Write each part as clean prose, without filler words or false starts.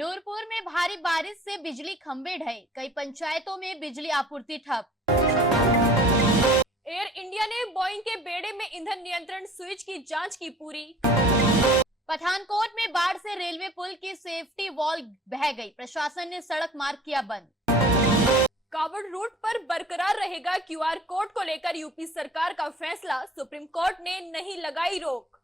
नूरपुर में भारी बारिश से बिजली खंभे ढहे, कई पंचायतों में बिजली आपूर्ति ठप। एयर इंडिया ने बोइंग के बेड़े में ईंधन नियंत्रण स्विच की जांच की पूरी। पठानकोट में बाढ़ से रेलवे पुल की सेफ्टी वॉल बह गई, प्रशासन ने सड़क मार्ग किया बंद। कावड़ रूट पर बरकरार रहेगा क्यूआर कोड को लेकर यूपी सरकार का फैसला, सुप्रीम कोर्ट ने नहीं लगाई रोक।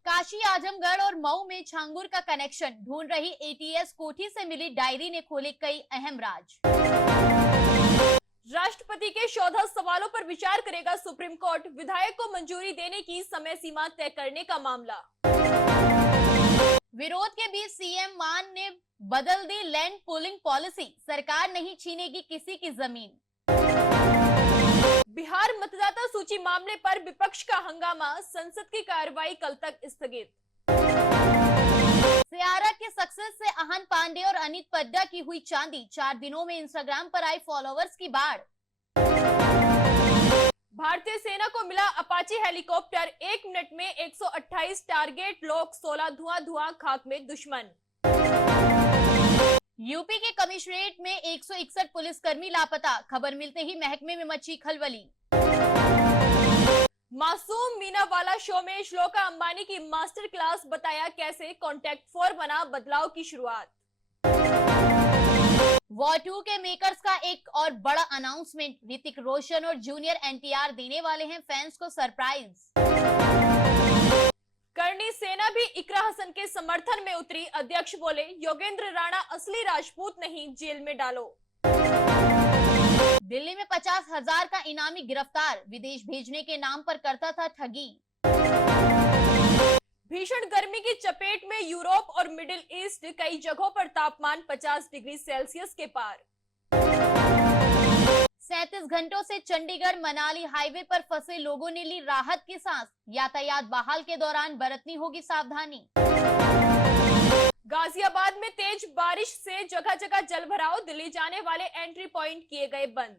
काशी, आजमगढ़ और मऊ में छांगुर का कनेक्शन ढूंढ रही एटीएस कोठी से मिली डायरी ने खोले कई अहम राज। राष्ट्रपति के 14 सवालों पर विचार करेगा सुप्रीम कोर्ट, विधायक को मंजूरी देने की समय सीमा तय करने का मामला। विरोध के बीच सीएम मान ने बदल दी लैंड पूलिंग पॉलिसी, सरकार नहीं छीनेगी किसी की जमीन। बिहार मतदाता सूची मामले पर विपक्ष का हंगामा, संसद की कार्रवाई कल तक स्थगित। सियारा के सक्सेस से अहन पांडे और अनित पड्डा की हुई चांदी, 4 दिनों में इंस्टाग्राम पर आई फॉलोअर्स की बाढ़। भारतीय सेना को मिला अपाची हेलीकॉप्टर, 1 मिनट में 128 टारगेट लॉक, 16 धुआं खाक में दुश्मन। यूपी के कमिश्नरेट में 161 पुलिसकर्मी लापता, खबर मिलते ही महकमे में मची खलबली। मासूम मीना वाला शो में श्लोका अंबानी की मास्टर क्लास, बताया कैसे कॉन्टैक्ट 4 बना बदलाव की शुरुआत। वॉर 2 के मेकर्स का एक और बड़ा अनाउंसमेंट, ऋतिक रोशन और जूनियर एनटीआर देने वाले हैं फैंस को सरप्राइज। करणी सेना भी इकरा हसन के समर्थन में उतरी, अध्यक्ष बोले योगेंद्र राणा असली राजपूत नहीं, जेल में डालो। दिल्ली में 50,000 का इनामी गिरफ्तार, विदेश भेजने के नाम पर करता था ठगी। भीषण गर्मी की चपेट में यूरोप और मिडिल ईस्ट, कई जगहों पर तापमान 50 डिग्री सेल्सियस के पार। 37 घंटों से चंडीगढ़ मनाली हाईवे पर फंसे लोगों ने ली राहत की सांस, यातायात बहाल के दौरान बरतनी होगी सावधानी। गाजियाबाद में तेज बारिश से जगह जगह जलभराव, दिल्ली जाने वाले एंट्री पॉइंट किए गए बंद।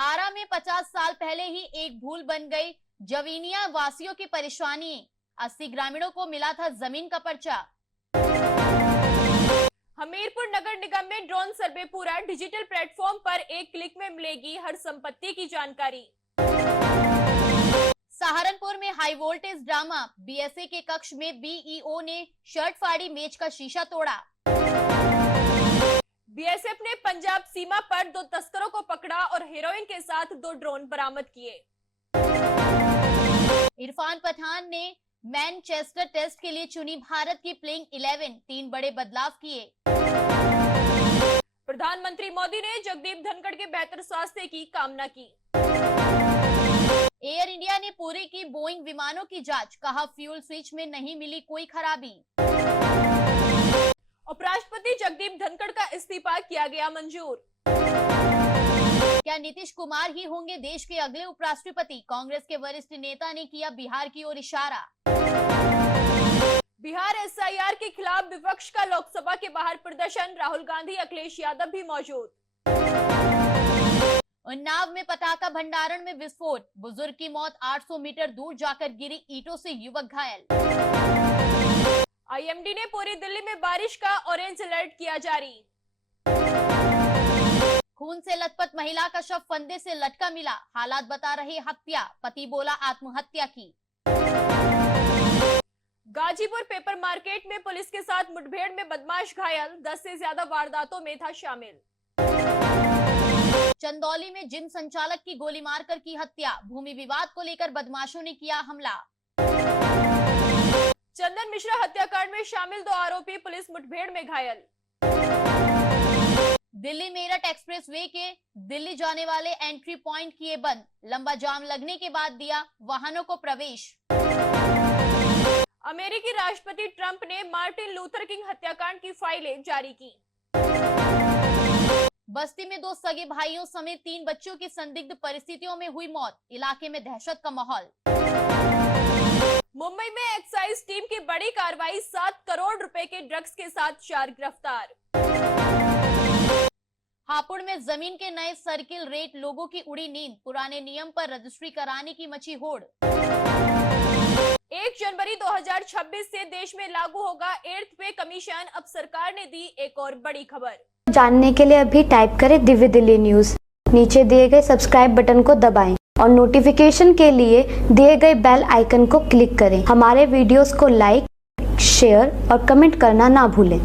आरा में 50 साल पहले ही एक भूल बन गई जवीनिया वासियों की परेशानी, 80 ग्रामीणों को मिला था जमीन का पर्चा। हमीरपुर नगर निगम में ड्रोन सर्वे पूरा, डिजिटल प्लेटफॉर्म पर एक क्लिक में मिलेगी हर संपत्ति की जानकारी। सहारनपुर में हाई वोल्टेज ड्रामा, बीएसए के कक्ष में बीईओ ने शर्ट फाड़ी, मेज का शीशा तोड़ा। बीएसएफ ने पंजाब सीमा पर 2 तस्करों को पकड़ा और हेरोइन के साथ 2 ड्रोन बरामद किए। इरफान पठान ने मैनचेस्टर टेस्ट के लिए चुनी भारत की प्लेइंग 11, 3 बड़े बदलाव किए। प्रधानमंत्री मोदी ने जगदीप धनखड़ के बेहतर स्वास्थ्य की कामना की। एयर इंडिया ने पूरी की बोइंग विमानों की जांच, कहा फ्यूल स्विच में नहीं मिली कोई खराबी। उपराष्ट्रपति जगदीप धनखड़ का इस्तीफा किया गया मंजूर। क्या नीतीश कुमार ही होंगे देश के अगले उपराष्ट्रपति, कांग्रेस के वरिष्ठ नेता ने किया बिहार की ओर इशारा। बिहार एसआईआर के खिलाफ विपक्ष का लोकसभा के बाहर प्रदर्शन, राहुल गांधी अखिलेश यादव भी मौजूद। उन्नाव में पटाखा भंडारण में विस्फोट, बुजुर्ग की मौत, 800 मीटर दूर जाकर गिरी ईंटों से युवक घायल। आईएमडी ने पूरी दिल्ली में बारिश का ऑरेंज अलर्ट किया जारी। खून से लथपथ महिला का शव फंदे से लटका मिला, हालात बता रहे हत्या, पति बोला आत्महत्या की। गाजीपुर पेपर मार्केट में पुलिस के साथ मुठभेड़ में बदमाश घायल, 10 से ज्यादा वारदातों में था शामिल। चंदौली में जिम संचालक की गोली मारकर की हत्या, भूमि विवाद को लेकर बदमाशों ने किया हमला। चंदन मिश्रा हत्याकांड में शामिल 2 आरोपी पुलिस मुठभेड़ में घायल। दिल्ली मेरठ एक्सप्रेस वे के दिल्ली जाने वाले एंट्री पॉइंट किए बंद, लंबा जाम लगने के बाद दिया वाहनों को प्रवेश। अमेरिकी राष्ट्रपति ट्रंप ने मार्टिन लूथर किंग हत्याकांड की फाइलें जारी की। बस्ती में 2 सगे भाइयों समेत 3 बच्चों की संदिग्ध परिस्थितियों में हुई मौत, इलाके में दहशत का माहौल। मुंबई में एक्साइज टीम की बड़ी कार्रवाई, 7 करोड़ रुपए के ड्रग्स के साथ 4 गिरफ्तार। हापुड़ में जमीन के नए सर्किल रेट, लोगों की उड़ी नींद, पुराने नियम पर रजिस्ट्री कराने की मची होड़। 1 जनवरी 2024 2026 से देश में लागू होगा 8th पे कमीशन। अब सरकार ने दी एक और बड़ी खबर। जानने के लिए अभी टाइप करें दिव्य दिल्ली न्यूज। नीचे दिए गए सब्सक्राइब बटन को दबाएं और नोटिफिकेशन के लिए दिए गए बेल आइकन को क्लिक करें। हमारे वीडियोस को लाइक, शेयर और कमेंट करना ना भूलें।